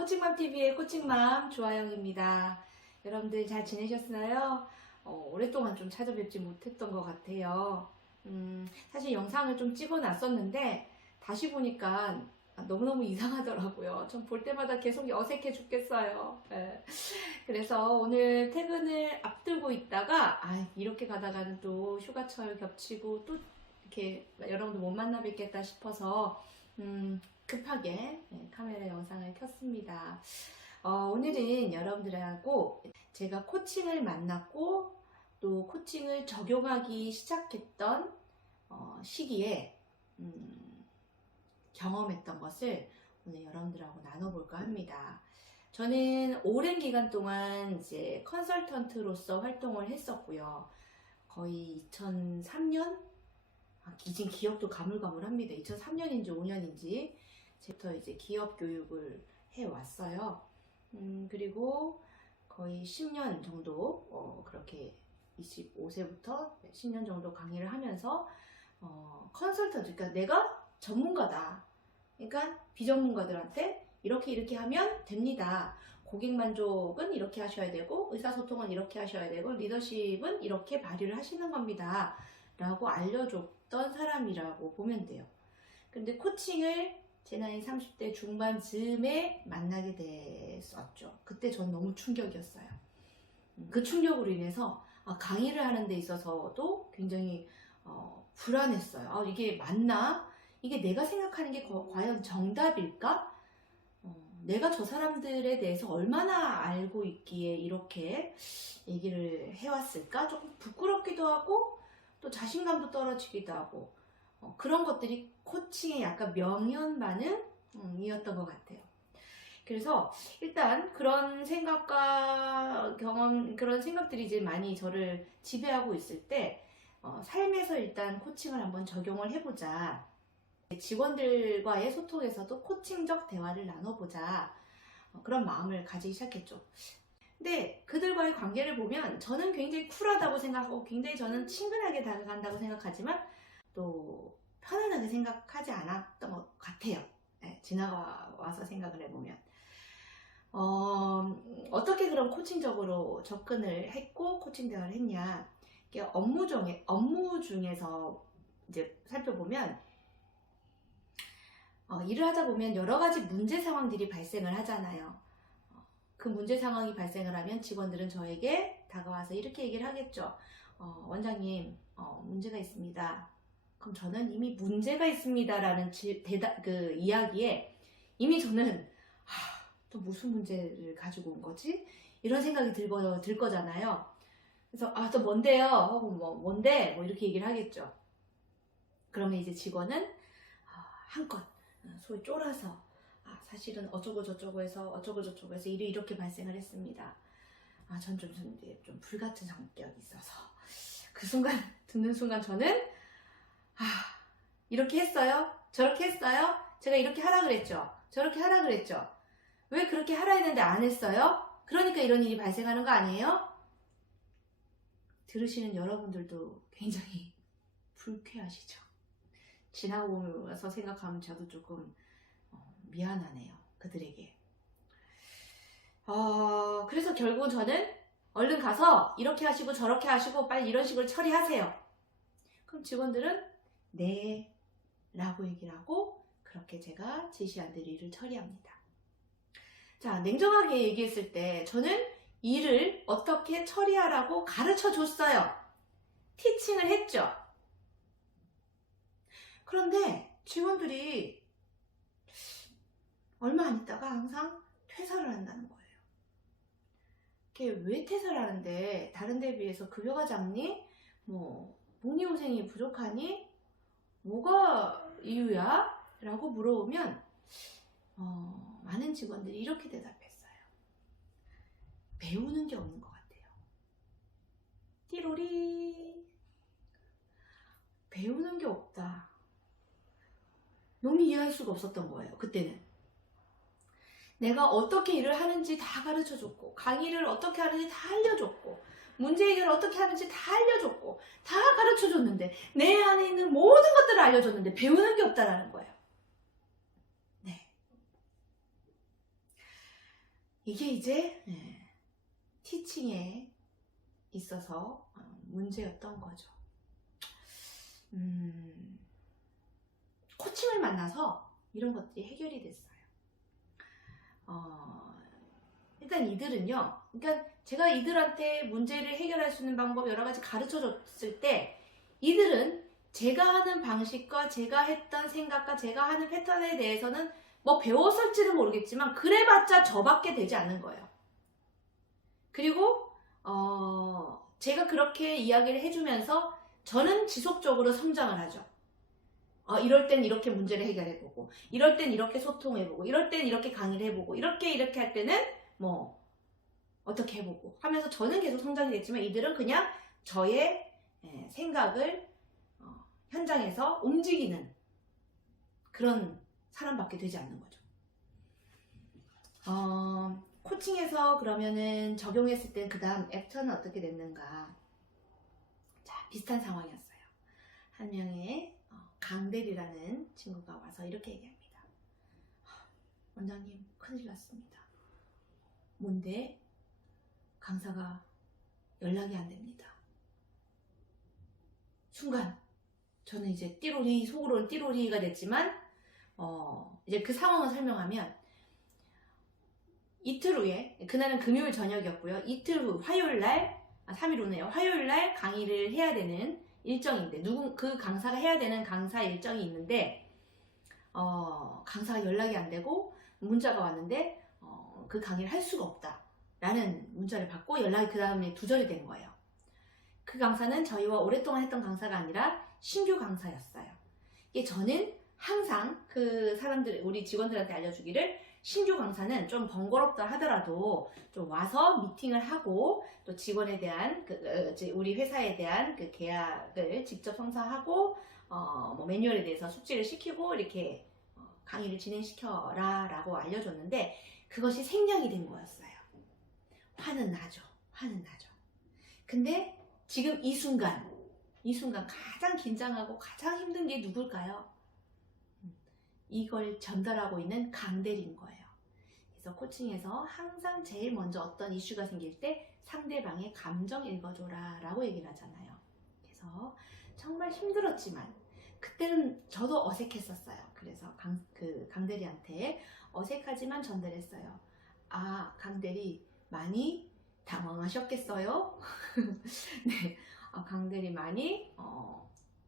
코칭맘TV의 코칭맘 조아영입니다. 여러분들 잘 지내셨나요? 오랫동안 좀 찾아뵙지 못했던 것 같아요. 사실 영상을 좀 찍어 놨었는데 다시 보니까 너무너무 이상하더라고요. 전 볼 때마다 계속 어색해 죽겠어요. 예. 그래서 오늘 퇴근을 앞두고 있다가 이렇게 가다가는 또 휴가철 겹치고 또 이렇게 여러분들 못 만나 뵙겠다 싶어서 급하게 카메라 영상을 켰습니다. 오늘은 여러분들하고 제가 코칭을 만났고 또 코칭을 적용하기 시작했던 시기에 경험했던 것을 오늘 여러분들하고 나눠볼까 합니다. 저는 오랜 기간 동안 이제 컨설턴트로서 활동을 했었고요. 거의 2003년? 이제 기억도 가물가물합니다. 2003년인지 5년인지 제부터 이제 기업 교육을 해왔어요. 그리고 거의 10년 정도 그렇게 25세부터 10년 정도 강의를 하면서 컨설턴트, 그러니까 내가 전문가다. 그러니까 비전문가들한테 이렇게 하면 됩니다. 고객 만족은 이렇게 하셔야 되고 의사소통은 이렇게 하셔야 되고 리더십은 이렇게 발휘를 하시는 겁니다. 라고 알려줬던 사람이라고 보면 돼요. 근데 코칭을 제 나이 30대 중반쯤에 만나게 됐었죠. 그때 전 너무 충격이었어요. 그 충격으로 인해서 강의를 하는 데 있어서도 굉장히 불안했어요. 이게 맞나? 이게 내가 생각하는 게 과연 정답일까? 내가 저 사람들에 대해서 얼마나 알고 있기에 이렇게 얘기를 해왔을까? 조금 부끄럽기도 하고 또 자신감도 떨어지기도 하고 그런 것들이 코칭의 약간 명현 반응이었던 것 같아요. 그래서 일단 그런 생각과 경험, 그런 생각들이 이제 많이 저를 지배하고 있을 때 삶에서 일단 코칭을 한번 적용을 해보자. 직원들과의 소통에서도 코칭적 대화를 나눠보자. 그런 마음을 가지기 시작했죠. 근데 그들과의 관계를 보면 저는 굉장히 쿨하다고 생각하고 굉장히 저는 친근하게 다가간다고 생각하지만 또 편안하게 생각하지 않았던 것 같아요. 지나가와서 생각을 해보면. 어떻게 그런 코칭적으로 접근을 했고 코칭 대화를 했냐. 업무 중에서 이제 살펴보면 일을 하다 보면 여러 가지 문제 상황들이 발생을 하잖아요. 그 문제 상황이 발생을 하면 직원들은 저에게 다가와서 이렇게 얘기를 하겠죠. 원장님, 문제가 있습니다. 그럼 저는 이미 문제가 있습니다라는 그 이야기에 이미 저는 또 무슨 문제를 가지고 온 거지? 이런 생각이 들 거잖아요. 그래서 또 뭔데요? 하고 뭔데? 이렇게 얘기를 하겠죠. 그러면 이제 직원은 한껏 소위 쫄아서 사실은 어쩌고 저쩌고 해서 일이 이렇게 발생을 했습니다. 전 좀 불같은 성격이 있어서 그 순간 듣는 순간 저는 이렇게 했어요? 저렇게 했어요? 제가 이렇게 하라 그랬죠? 저렇게 하라 그랬죠? 왜 그렇게 하라 했는데 안 했어요? 그러니까 이런 일이 발생하는 거 아니에요? 들으시는 여러분들도 굉장히 불쾌하시죠? 지나오면서 생각하면 저도 조금 미안하네요. 그들에게. 그래서 결국은 저는 얼른 가서 이렇게 하시고 저렇게 하시고 빨리 이런 식으로 처리하세요. 그럼 직원들은 네 라고 얘기를 하고 그렇게 제가 지시한 대로 일을 처리합니다. 자, 냉정하게 얘기했을 때 저는 일을 어떻게 처리하라고 가르쳐 줬어요. 티칭을 했죠. 그런데 직원들이 얼마 안 있다가 항상 퇴사를 한다는 거예요. 왜 퇴사를 하는데 다른 데 비해서 급여가 작니? 복리후생이 부족하니? 뭐가 이유야? 라고 물어보면 많은 직원들이 이렇게 대답했어요. 배우는 게 없는 것 같아요. 띠로리 배우는 게 없다. 너무 이해할 수가 없었던 거예요. 그때는. 내가 어떻게 일을 하는지 다 가르쳐줬고 강의를 어떻게 하는지 다 알려줬고 문제 해결을 어떻게 하는지 다 알려줬고 다 가르쳐줬는데 내 안에 있는 모든 것들을 알려줬는데 배우는 게 없다라는 거예요. 네. 이게 이제 티칭에 있어서 문제였던 거죠. 코칭을 만나서 이런 것들이 해결이 됐어요. 일단 이들은요, 그러니까 제가 이들한테 문제를 해결할 수 있는 방법 여러 가지 가르쳐 줬을 때, 이들은 제가 하는 방식과 제가 했던 생각과 제가 하는 패턴에 대해서는 뭐 배웠을지는 모르겠지만 그래봤자 저밖에 되지 않는 거예요. 그리고 제가 그렇게 이야기를 해주면서 저는 지속적으로 성장을 하죠. 이럴 땐 이렇게 문제를 해결해보고, 이럴 땐 이렇게 소통해보고, 이럴 땐 이렇게 강의를 해보고, 이렇게 할 때는 뭐 어떻게 해보고 하면서 저는 계속 성장이 됐지만 이들은 그냥 저의 생각을 현장에서 움직이는 그런 사람밖에 되지 않는 거죠. 코칭에서 그러면은 적용했을 때 그 다음 액션은 어떻게 됐는가. 자, 비슷한 상황이었어요. 한 명의 강대리라는 친구가 와서 이렇게 얘기합니다. 원장님, 큰일 났습니다. 뭔데? 강사가 연락이 안 됩니다. 순간 저는 이제 띠로리, 속으로는 띠로리가 됐지만 이제 그 상황을 설명하면, 이틀 후에, 그날은 금요일 저녁이었고요. 이틀 후 화요일날, 3일 후네요. 화요일날 강의를 해야 되는 일정인데, 그 강사가 해야 되는 강사 일정이 있는데, 강사가 연락이 안 되고 문자가 왔는데 그 강의를 할 수가 없다 라는 문자를 받고 연락이 그 다음에 두절이 된 거예요. 그 강사는 저희와 오랫동안 했던 강사가 아니라 신규 강사였어요. 이게 저는 항상 그 사람들, 우리 직원들한테 알려주기를, 신규 강사는 좀 번거롭다 하더라도 좀 와서 미팅을 하고 또 직원에 대한 우리 회사에 대한 그 계약을 직접 성사하고 뭐 매뉴얼에 대해서 숙지를 시키고 이렇게 강의를 진행시켜라 라고 알려줬는데, 그것이 생략이 된 거였어요. 화는 나죠. 근데 지금 이 순간 가장 긴장하고 가장 힘든 게 누굴까요? 이걸 전달하고 있는 강대리인 거예요. 그래서 코칭에서 항상 제일 먼저 어떤 이슈가 생길 때 상대방의 감정 읽어줘라 라고 얘기를 하잖아요. 그래서 정말 힘들었지만 그때는 저도 어색했었어요. 그래서 강대리한테 어색하지만 전달했어요. 강대리 많이 당황하셨겠어요? 네, 강대리 많이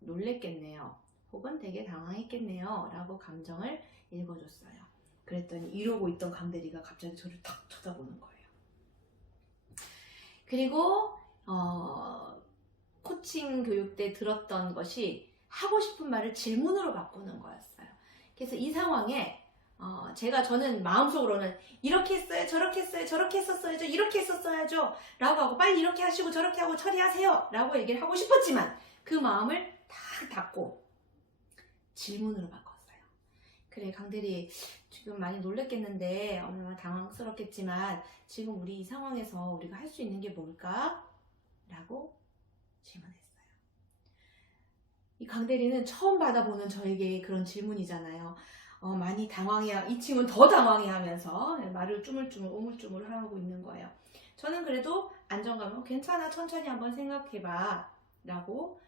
놀랬겠네요. 혹은 되게 당황했겠네요 라고 감정을 읽어줬어요. 그랬더니 이러고 있던 강대리가 갑자기 저를 탁 쳐다보는 거예요. 그리고 코칭 교육 때 들었던 것이 하고 싶은 말을 질문으로 바꾸는 거였어요. 그래서 이 상황에 저는 마음속으로는 이렇게 했어요, 저렇게 했어요, 저렇게 했었어야죠, 이렇게 했었어야죠 라고 하고, 빨리 이렇게 하시고 저렇게 하고 처리하세요 라고 얘기를 하고 싶었지만 그 마음을 다 닫고 질문으로 바꿨어요. 그래, 강대리 지금 많이 놀랬겠는데 얼마나 당황스럽겠지만 지금 우리 이 상황에서 우리가 할 수 있는 게 뭘까? 라고 질문했어요. 이 강대리는 처음 받아보는 저에게 그런 질문이잖아요. 많이 이 친구는 더 당황해하면서 말을 우물쭈물 하고 있는 거예요. 저는 그래도 안정감은 괜찮아, 천천히 한번 생각해봐 라고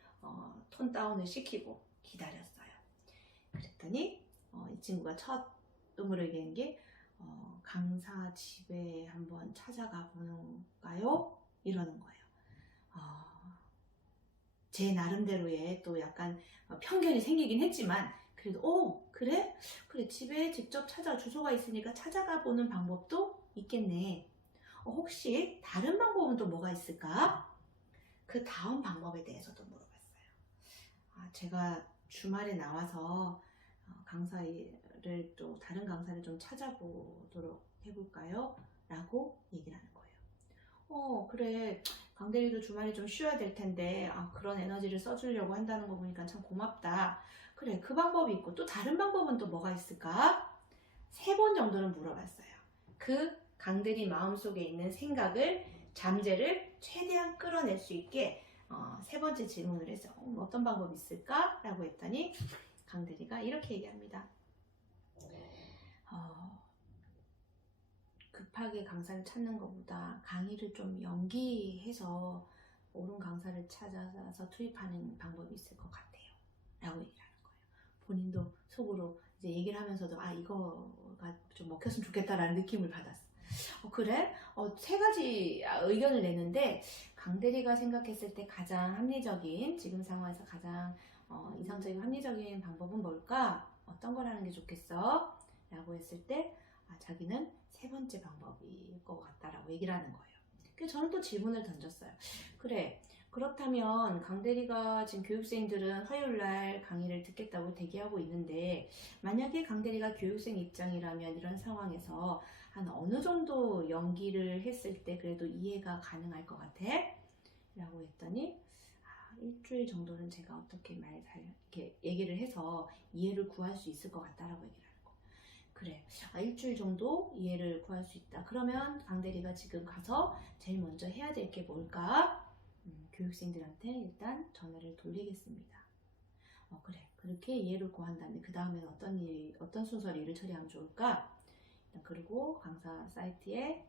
톤 다운을 시키고 기다렸어요. 그랬더니 이 친구가 첫 음으로 얘기한 게 강사 집에 한번 찾아가 보는가요? 이러는 거예요. 제 나름대로의 또 약간 편견이 생기긴 했지만 그래도 그래 집에 직접 주소가 있으니까 찾아가 보는 방법도 있겠네. 혹시 다른 방법은 또 뭐가 있을까? 그 다음 방법에 대해서도 물어봤어요. 제가 주말에 나와서 다른 강사를 좀 찾아보도록 해볼까요? 라고 얘기를 하는 거예요. 그래, 강대리도 주말에 좀 쉬어야 될 텐데 그런 에너지를 써주려고 한다는 거 보니까 참 고맙다. 그래, 그 방법이 있고 또 다른 방법은 또 뭐가 있을까? 3번 정도는 물어봤어요. 그 강대리 마음속에 있는 생각을, 잠재를 최대한 끌어낼 수 있게 3번째 질문을 했어요. 어떤 방법이 있을까? 라고 했더니 강대리가 이렇게 얘기합니다. 급하게 강사를 찾는 것보다 강의를 좀 연기해서 옳은 강사를 찾아서 투입하는 방법이 있을 것 같아요. 라고 얘기를 하는 거예요. 본인도 속으로 이제 얘기를 하면서도 이거가 좀 먹혔으면 좋겠다라는 느낌을 받았어. 그래? 세 가지 의견을 내는데 강대리가 생각했을 때 가장 합리적인, 지금 상황에서 가장 이상적이고 합리적인 방법은 뭘까? 어떤 걸 하는 게 좋겠어? 라고 했을 때 자기는 세 번째 방법일 것 같다라고 얘기를 하는 거예요. 그래서 저는 또 질문을 던졌어요. 그래, 그렇다면 강대리가 지금 교육생들은 화요일날 강의를 듣겠다고 대기하고 있는데 만약에 강대리가 교육생 입장이라면 이런 상황에서 한 어느 정도 연기를 했을 때 그래도 이해가 가능할 것 같아? 라고 했더니 일주일 정도는 제가 어떻게 이렇게 얘기를 해서 이해를 구할 수 있을 것 같다라고 얘기를 하는 거. 그래, 일주일 정도 이해를 구할 수 있다. 그러면 강대리가 지금 가서 제일 먼저 해야 될 게 뭘까? 교육생들한테 일단 전화를 돌리겠습니다. 그래, 그렇게 이해를 구한 다음에 그 다음에는 어떤 순서로 일을 처리하면 좋을까? 그리고 강사 사이트에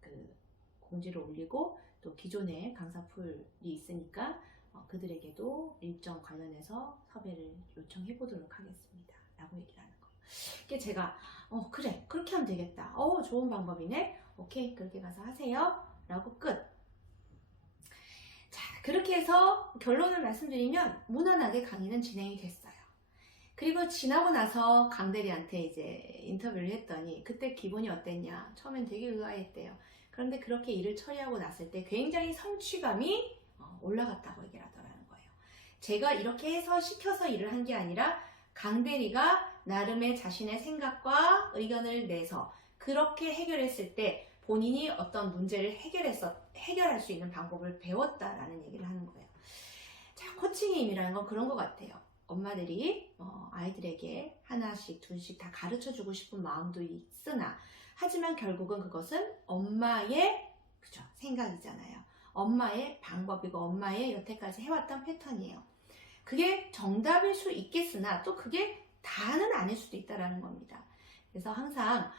그 공지를 올리고 또 기존에 강사풀이 있으니까 그들에게도 일정 관련해서 섭외를 요청해 보도록 하겠습니다. 라고 얘기를 하는 거예요. 그게 제가 그래, 그렇게 하면 되겠다. 좋은 방법이네. 오케이, 그렇게 가서 하세요. 라고 끝. 자, 그렇게 해서 결론을 말씀드리면 무난하게 강의는 진행이 됐어요. 그리고 지나고 나서 강대리한테 이제 인터뷰를 했더니 그때 기분이 어땠냐? 처음엔 되게 의아했대요. 그런데 그렇게 일을 처리하고 났을 때 굉장히 성취감이 올라갔다고 얘기를 하더라는 거예요. 제가 이렇게 해서 시켜서 일을 한 게 아니라 강대리가 나름의 자신의 생각과 의견을 내서 그렇게 해결했을 때 본인이 어떤 문제를 해결할 수 있는 방법을 배웠다라는 얘기를 하는 거예요. 자, 코칭의 힘이라는 건 그런 것 같아요. 엄마들이 아이들에게 하나씩 둘씩 다 가르쳐주고 싶은 마음도 있으나 하지만 결국은 그것은 엄마의 생각이잖아요. 엄마의 방법이고 엄마의 여태까지 해왔던 패턴이에요. 그게 정답일 수 있겠으나 또 그게 다는 아닐 수도 있다는 겁니다. 그래서 항상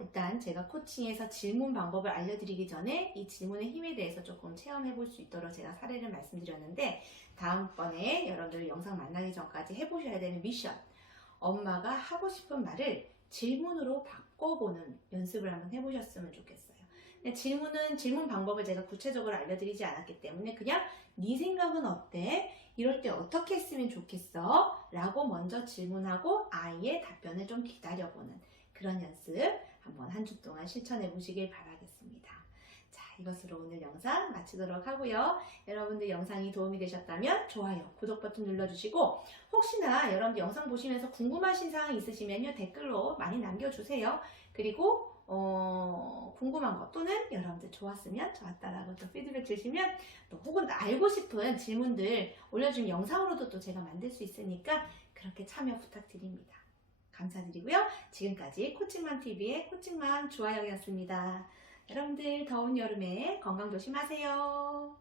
일단 제가 코칭에서 질문 방법을 알려드리기 전에 이 질문의 힘에 대해서 조금 체험해 볼 수 있도록 제가 사례를 말씀드렸는데 다음번에 여러분들 영상 만나기 전까지 해보셔야 되는 미션, 엄마가 하고 싶은 말을 질문으로 바꿔보는 연습을 한번 해보셨으면 좋겠어요. 질문 방법을 제가 구체적으로 알려드리지 않았기 때문에 그냥 네 생각은 어때? 이럴 때 어떻게 했으면 좋겠어? 라고 먼저 질문하고 아이의 답변을 좀 기다려보는 그런 연습 한번 한 주 동안 실천해 보시길 바라겠습니다. 자, 이것으로 오늘 영상 마치도록 하고요. 여러분들 영상이 도움이 되셨다면 좋아요, 구독 버튼 눌러주시고 혹시나 여러분들 영상 보시면서 궁금하신 사항 있으시면요 댓글로 많이 남겨주세요. 그리고 궁금한 것 또는 여러분들 좋았으면 좋았다라고 또 피드백 주시면 또 혹은 알고 싶은 질문들 올려준 영상으로도 또 제가 만들 수 있으니까 그렇게 참여 부탁드립니다. 감사드리고요. 지금까지 코칭맘TV의 코칭맘 주아영이었습니다. 여러분들 더운 여름에 건강 조심하세요.